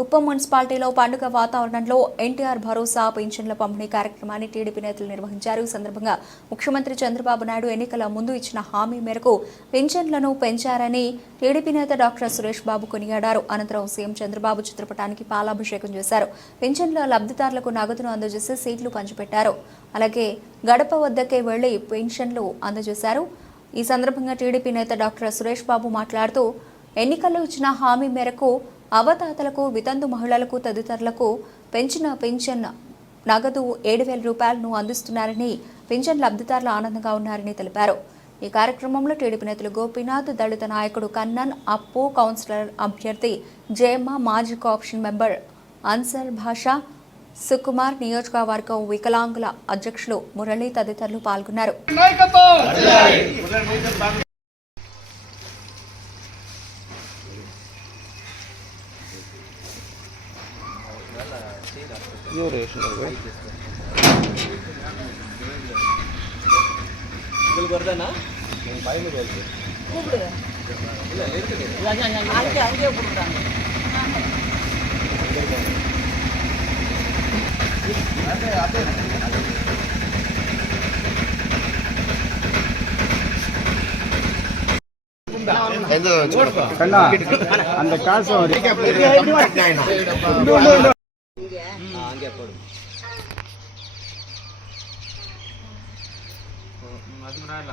కుప్పం మున్సిపాలిటీలో పండుగ వాతావరణంలో ఎన్టీఆర్ భరోసా పెన్షన్ల పంపిణీ కార్యక్రమాన్ని టీడీపీ నేతలు నిర్వహించారు. ఈ సందర్భంగా ముఖ్యమంత్రి చంద్రబాబు నాయుడు ఎన్నికల ముందు ఇచ్చిన హామీ మేరకు పెన్షన్లను పెంచారని టీడీపీ నేత డాక్టర్ సురేష్ బాబు కొనియాడారు. అనంతరం సీఎం చంద్రబాబు చిత్రపటానికి పాలాభిషేకం చేశారు. పెన్షన్ల లబ్ధిదారులకు నగదును అందజేసి సీట్లు పంచిపెట్టారు. అలాగే గడప వద్దకే వెళ్ళి పెన్షన్లు అందజేశారు. ఈ సందర్భంగా టీడీపీ నేత డాక్టర్ సురేష్ బాబు మాట్లాడుతూ ఎన్నికల్లో ఇచ్చిన హామీ మేరకు అవతాతలకు వితంతు మహిళలకు తదితరులకు పెంచిన పెన్షన్ నగదు ఏడు వేల రూపాయలను అందిస్తున్నారని పెన్షన్ లబ్ధిదారులు ఆనందంగా ఉన్నారని తెలిపారు. ఈ కార్యక్రమంలో టీడీపీ నేతలు గోపీనాథ్ దళిత నాయకుడు కన్నన్ అప్పు కౌన్సిలర్ అభ్యర్థి జయమ్మ మాజీ కాప్షన్ మెంబర్ అన్సర్ భాషా సుకుమార్ నియోజకవర్గం వికలాంగుల అధ్యక్షులు మురళి తదితరులు పాల్గొన్నారు. இது ஒரு ரேஷன் இருக்கும் உங்களுக்கு வருதாண்ணா? எங்கள் பயனுக்கு வருது கூப்பிடுங்க. இல்லை இருக்குது அங்கே அங்கேயே கூப்பிடுறாங்க. அப்படியே அப்படியே அந்த காசு இங்கே போடும் அது ராயில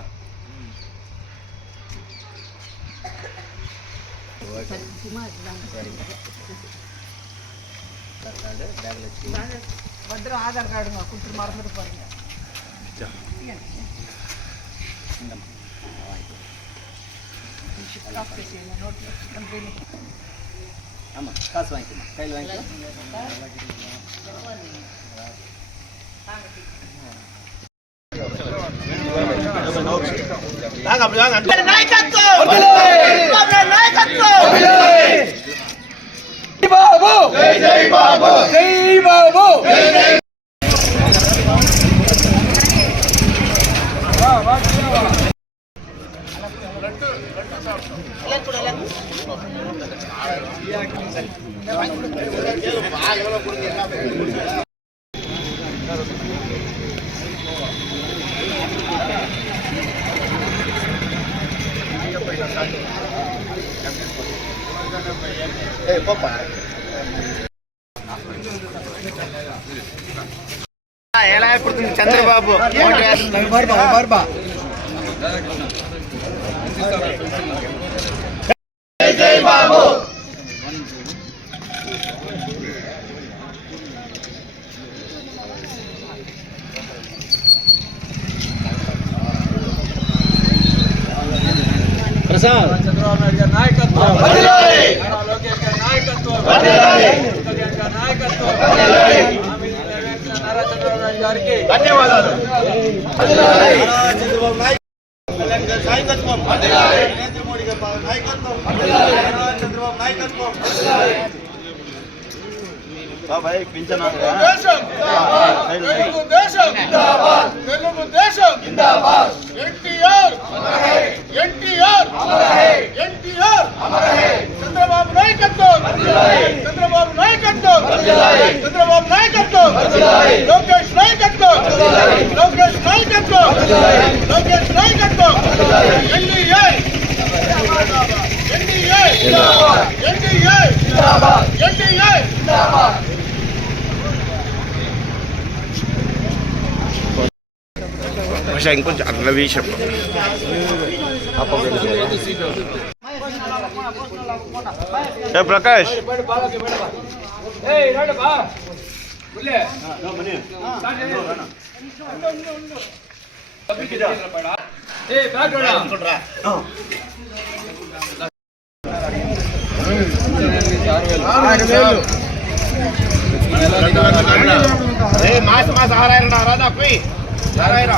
பத்திரம் ஆதார் கார்டுங்க கொடுத்துட்டு மறந்துட்டு போறீங்க. இந்தம்மா. நோட்டு கம்பெனி ஆமா காசு வாங்கிக்கணும் கையில் Ei, papai. Ah, ela é por dentro, Chandra Babu. Ah, é? Barba, barba. Prasad. Chandrababu Naidu గారి నాయకత్వం. లోకేష్ గారి నాయకత్వం. పవన్ కళ్యాణ్ గారి నాయకత్వం. నారా చంద్రబాబు నాయుడు గారికి ధన్యవాదాలు. చంద్రబాబు నాయకత్వం. నరేంద్ర మోడీ గారి నాయకత్వం. చంద్రబాబు నాయకత్వం. ఎన్టీఆర్ ఎన్టీఆర్ చంద్రబాబు నాయకత్వం చంద్రబాబు నాయకత్వం. చంద్రబాబు నాయకత్వం లోకేష్ నాయకత్వం లోకేష్ నాయకత్వం లోకేష్ నాయకత్వం NDA NDA NDA NDA Shengkun Aglawi siya po. Hey, Prakash. Hey, right up. Bulle. No, mani. No, no, no. Hey, back on. మాస మాస ఆరాయిరా రాదా పోయి ఆరాయిరా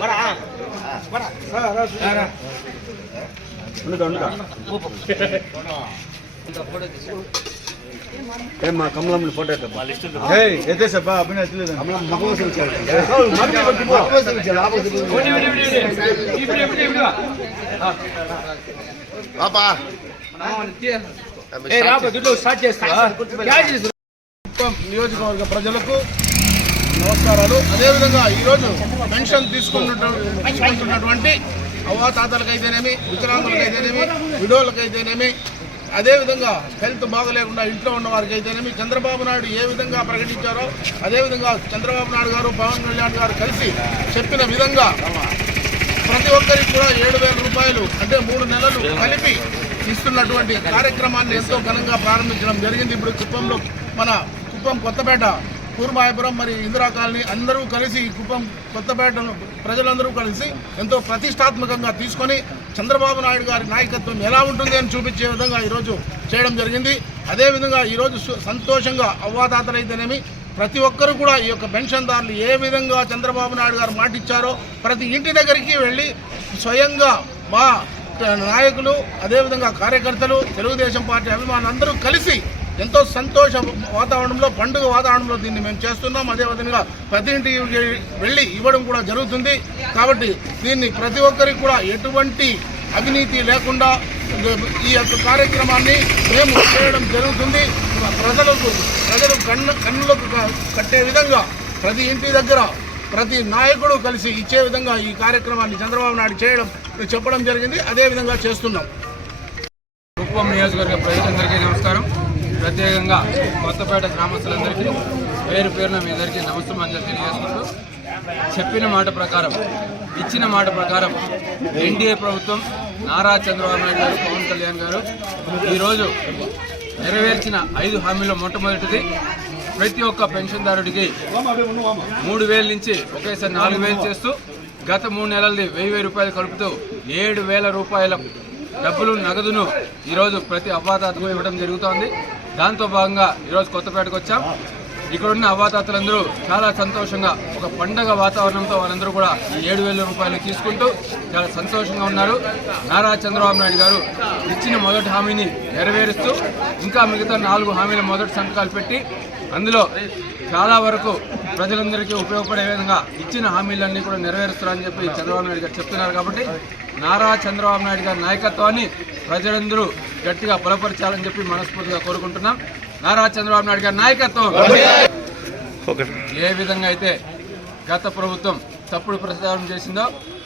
வாடா வாடா வாடா வாடா ఏమ్మా కమలం ఫోటో ఎత్తేసబ్బా అభినయ్ పాపా నియోజకవర్గ ప్రజలకు నమస్కారాలు. అదేవిధంగా ఈరోజు పెన్షన్ తీసుకున్నటువంటి తీసుకుంటున్నటువంటి అవ్వాతాతలకైతేనేమి వికలాంగులకైతేనేమి విడోలకైతేనేమి అదేవిధంగా హెల్త్ బాగలేకుండా ఇంట్లో ఉన్న వారికి అయితేనేమి చంద్రబాబు నాయుడు ఏ విధంగా ప్రకటించారో అదేవిధంగా చంద్రబాబు నాయుడు గారు పవన్ కళ్యాణ్ గారు కలిసి చెప్పిన విధంగా ప్రతి ఒక్కరికి కూడా ఏడు వేల రూపాయలు అంటే మూడు నెలలు కలిపి ఇస్తున్నటువంటి కార్యక్రమాన్ని ఎంతో ఘనంగా ప్రారంభించడం జరిగింది. ఇప్పుడు కుప్పంలో మన కుప్పం కొత్తపేట కూర్మాయపురం మరి ఇందిరా కాలనీ అందరూ కలిసి కుప్పం కొత్తపేట ప్రజలందరూ కలిసి ఎంతో ప్రతిష్టాత్మకంగా తీసుకొని చంద్రబాబు నాయుడు గారి నాయకత్వం ఎలా ఉంటుంది అని చూపించే విధంగా ఈరోజు చేయడం జరిగింది. అదేవిధంగా ఈరోజు సు- సంతోషంగా అవ్వాతాతలైతేనేమి ప్రతి ఒక్కరు కూడా ఈ యొక్క పెన్షన్దారులు ఏ విధంగా చంద్రబాబు నాయుడు గారు మాటిచ్చారో ప్రతి ఇంటి దగ్గరికి వెళ్ళి స్వయంగా మా నాయకులు అదేవిధంగా కార్యకర్తలు తెలుగుదేశం పార్టీ అభిమానులు అందరూ కలిసి ఎంతో సంతోష వాతావరణంలో పండుగ వాతావరణంలో దీన్ని మేము చేస్తున్నాం. అదేవిధంగా ప్రతి ఇంటికి వెళ్ళి ఇవ్వడం కూడా జరుగుతుంది. కాబట్టి దీన్ని ప్రతి ఒక్కరికి కూడా ఎటువంటి అవినీతి లేకుండా ఈ యొక్క కార్యక్రమాన్ని మేము చేయడం జరుగుతుంది. ప్రజలకు ప్రజలు కన్ను కన్నులకు కట్టే విధంగా ప్రతి ఇంటి దగ్గర ప్రతి నాయకుడు కలిసి ఇచ్చే విధంగా ఈ కార్యక్రమాన్ని చంద్రబాబు నాయుడు చేయడం చెప్పడం జరిగింది. అదే విధంగా చేస్తున్నాం. కుప్పం నియోజకవర్గ ప్రజలందరికీ నమస్కారం. ప్రత్యేకంగా కొత్తపేట గ్రామస్తులందరికీ పేరు పేరున మీ అందరికీ నమస్కారం తెలియజేసుకుంటూ చెప్పిన మాట ప్రకారం ఇచ్చిన మాట ప్రకారం ఎన్డీఏ ప్రభుత్వం నారా చంద్రబాబు నాయుడు గారు పవన్ కళ్యాణ్ గారు ఈరోజు నెరవేర్చిన ఐదు హామీల్లో మొట్టమొదటిది ప్రతి ఒక్క పెన్షన్దారుడికి మూడు వేల నుంచి ఒకేసారి నాలుగు వేలు చేస్తూ గత మూడు నెలలది వెయ్యి వెయ్యి రూపాయలు కలుపుతూ ఏడు వేల రూపాయల డబ్బులు నగదును ఈరోజు ప్రతి అవ్వాతాతకు ఇవ్వడం జరుగుతోంది. దాంతో భాగంగా ఈరోజు కొత్తపేటకు వచ్చాం. ఇక్కడున్న అవాతాతలందరూ చాలా సంతోషంగా ఒక పండగ వాతావరణంతో వాళ్ళందరూ కూడా ఈ ఏడు వేల రూపాయలు తీసుకుంటూ చాలా సంతోషంగా ఉన్నారు. నారా చంద్రబాబు నాయుడు గారు ఇచ్చిన మొదటి హామీని నెరవేరుస్తూ ఇంకా మిగతా నాలుగు హామీల మొదటి సంతకాలు పెట్టి అందులో చాలా వరకు ప్రజలందరికీ ఉపయోగపడే విధంగా ఇచ్చిన హామీలన్నీ కూడా నెరవేరుస్తారని చెప్పి చంద్రబాబు నాయుడు గారు చెప్తున్నారు కాబట్టి నారా చంద్రబాబు నాయుడు గారి నాయకత్వాన్ని ప్రజలందరూ గట్టిగా బలపరచాలని చెప్పి మనస్ఫూర్తిగా కోరుకుంటున్నాం. నారా చంద్రబాబు నాయుడు గారి నాయకత్వం ఏ విధంగా అయితే గత ప్రభుత్వం తప్పుడు ప్రచారం చేసిందో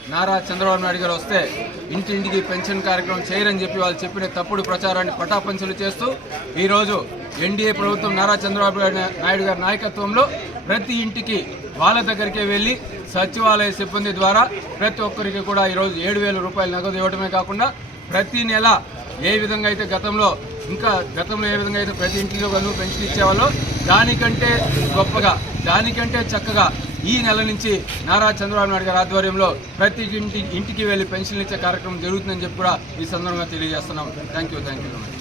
నారా చంద్రబాబు నాయుడు గారు వస్తే ఇంటింటికి పెన్షన్ కార్యక్రమం చేయరని చెప్పి వాళ్ళు చెప్పిన తప్పుడు ప్రచారాన్ని పటాపంచలు చేస్తూ ఈరోజు ఎన్డీఏ ప్రభుత్వం నారా చంద్రబాబు నాయుడు గారి నాయకత్వంలో ప్రతి ఇంటికి వాళ్ళ దగ్గరికే వెళ్ళి సచివాలయ సిబ్బంది ద్వారా ప్రతి ఒక్కరికి కూడా ఈరోజు ఏడు వేల రూపాయలు నగదు ఇవ్వడమే కాకుండా ప్రతి నెల ఏ విధంగా అయితే గతంలో ఇంకా గతంలో ఏ విధంగా అయితే ప్రతి ఇంటిలో వాళ్ళు పెన్షన్ ఇచ్చేవాళ్ళో దానికంటే గొప్పగా దానికంటే చక్కగా ఈ నెల నుంచి నారా చంద్రబాబు నాయుడు గారి ఆధ్వర్యంలో ప్రతి ఇంటి ఇంటికి వెళ్ళి పెన్షన్లు ఇచ్చే కార్యక్రమం జరుగుతుందని చెప్పి కూడా ఈ సందర్భంగా తెలియజేస్తున్నాం. Thank you thank you